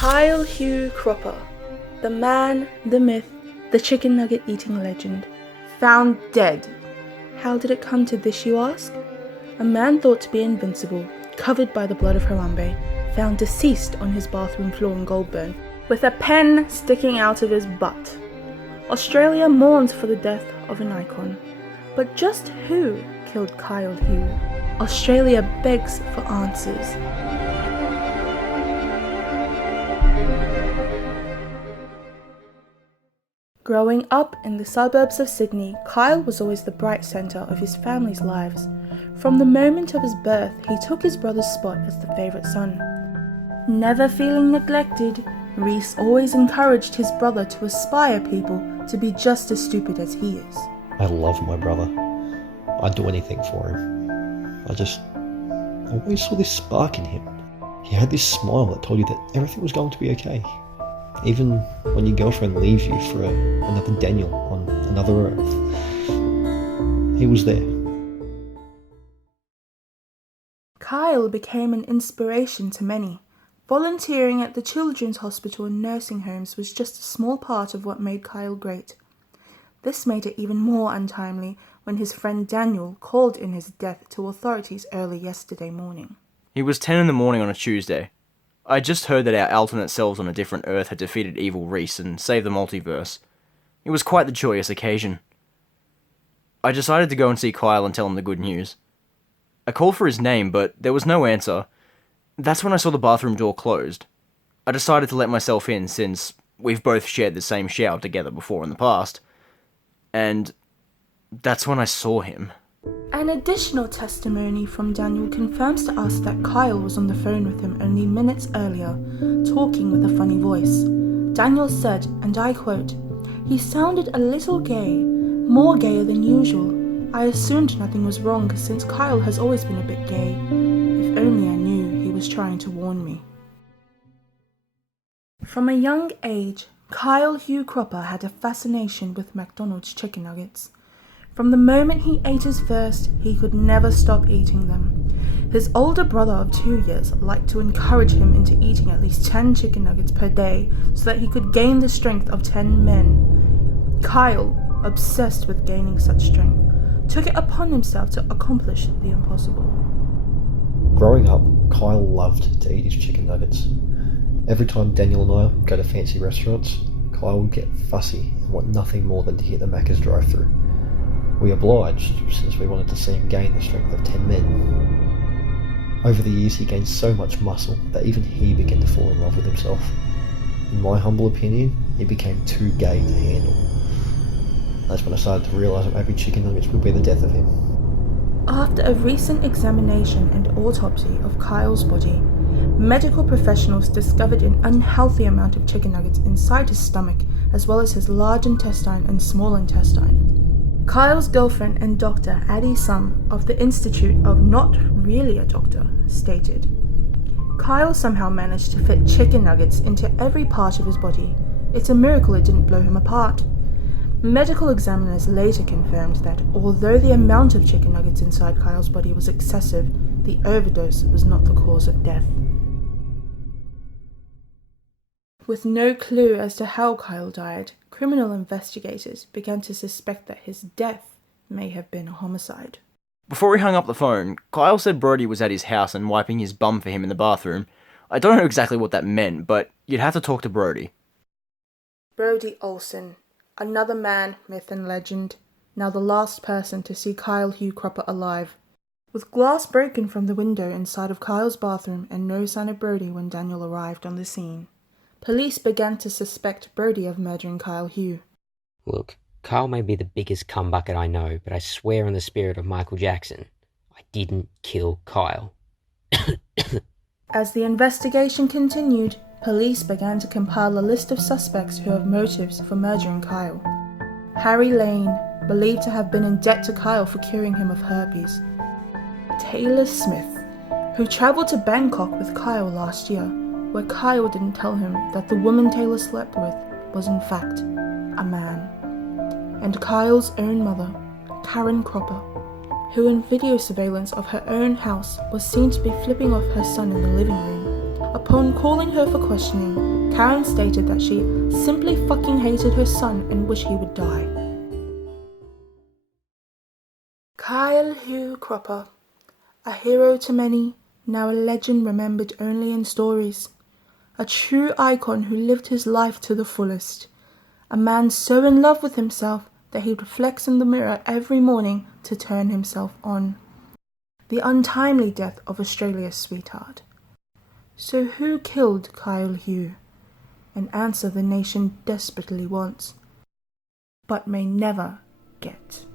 Kyle Hugh Cropper, the man, the myth, the chicken nugget eating legend, found dead. How did it come to this, you ask? A man thought to be invincible, covered by the blood of Harambe, found deceased on his bathroom floor in Goldburn, with a pen sticking out of his butt. Australia mourns for the death of an icon. But just who killed Kyle Hugh? Australia begs for answers. Growing up in the suburbs of Sydney, Kyle was always the bright centre of his family's lives. From the moment of his birth, he took his brother's spot as the favourite son. Never feeling neglected, Reese always encouraged his brother to aspire people to be just as stupid as he is. I love my brother. I'd do anything for him. I just always saw this spark in him. He had this smile that told you that everything was going to be okay. Even when your girlfriend leaves you for another Daniel on another Earth, he was there. Kyle became an inspiration to many. Volunteering at the children's hospital and nursing homes was just a small part of what made Kyle great. This made it even more untimely when his friend Daniel called in his death to authorities early yesterday morning. It was 10 in the morning on a Tuesday. I just heard that our alternate selves on a different Earth had defeated evil Reese and saved the multiverse. It was quite the joyous occasion. I decided to go and see Kyle and tell him the good news. I called for his name, but there was no answer. That's when I saw the bathroom door closed. I decided to let myself in since we've both shared the same shower together before in the past. And that's when I saw him. An additional testimony from Daniel confirms to us that Kyle was on the phone with him only minutes earlier, talking with a funny voice. Daniel said, and I quote, "He sounded a little gay, more gayer than usual. I assumed nothing was wrong since Kyle has always been a bit gay. If only I knew he was trying to warn me." From a young age, Kyle Hugh Cropper had a fascination with McDonald's chicken nuggets. From the moment he ate his first, he could never stop eating them. His older brother of 2 years liked to encourage him into eating at least 10 chicken nuggets per day so that he could gain the strength of 10 men. Kyle, obsessed with gaining such strength, took it upon himself to accomplish the impossible. Growing up, Kyle loved to eat his chicken nuggets. Every time Daniel and I go to fancy restaurants, Kyle would get fussy and want nothing more than to hit the Macca's drive-thru. We obliged, since we wanted to see him gain the strength of 10 men. Over the years he gained so much muscle that even he began to fall in love with himself. In my humble opinion, he became too gay to handle. That's when I started to realise that maybe chicken nuggets would be the death of him. After a recent examination and autopsy of Kyle's body, medical professionals discovered an unhealthy amount of chicken nuggets inside his stomach, as well as his large intestine and small intestine. Kyle's girlfriend and Dr. Addie Sum of the Institute of Not Really a Doctor stated, "Kyle somehow managed to fit chicken nuggets into every part of his body. It's a miracle it didn't blow him apart." Medical examiners later confirmed that although the amount of chicken nuggets inside Kyle's body was excessive, the overdose was not the cause of death. With no clue as to how Kyle died, criminal investigators began to suspect that his death may have been a homicide. Before he hung up the phone, Kyle said Brody was at his house and wiping his bum for him in the bathroom. I don't know exactly what that meant, but you'd have to talk to Brody. Brody Olsen, another man, myth and legend, now the last person to see Kyle Hugh Cropper alive. With glass broken from the window inside of Kyle's bathroom and no sign of Brody when Daniel arrived on the scene, police began to suspect Brody of murdering Kyle Hugh. Look, Kyle may be the biggest cumbucket I know, but I swear on the spirit of Michael Jackson, I didn't kill Kyle. As the investigation continued, police began to compile a list of suspects who have motives for murdering Kyle. Harry Lane, believed to have been in debt to Kyle for curing him of herpes. Taylor Smith, who travelled to Bangkok with Kyle last year, where Kyle didn't tell him that the woman Taylor slept with was in fact a man. And Kyle's own mother, Karen Cropper, who in video surveillance of her own house was seen to be flipping off her son in the living room, Upon calling her for questioning, Karen stated that she simply fucking hated her son and wished he would die. Kyle Hugh Cropper, a hero to many, now a legend remembered only in stories. A true icon who lived his life to the fullest. A man so in love with himself that he reflects in the mirror every morning to turn himself on. The untimely death of Australia's sweetheart. So who killed Kyle Hugh? An answer the nation desperately wants, but may never get.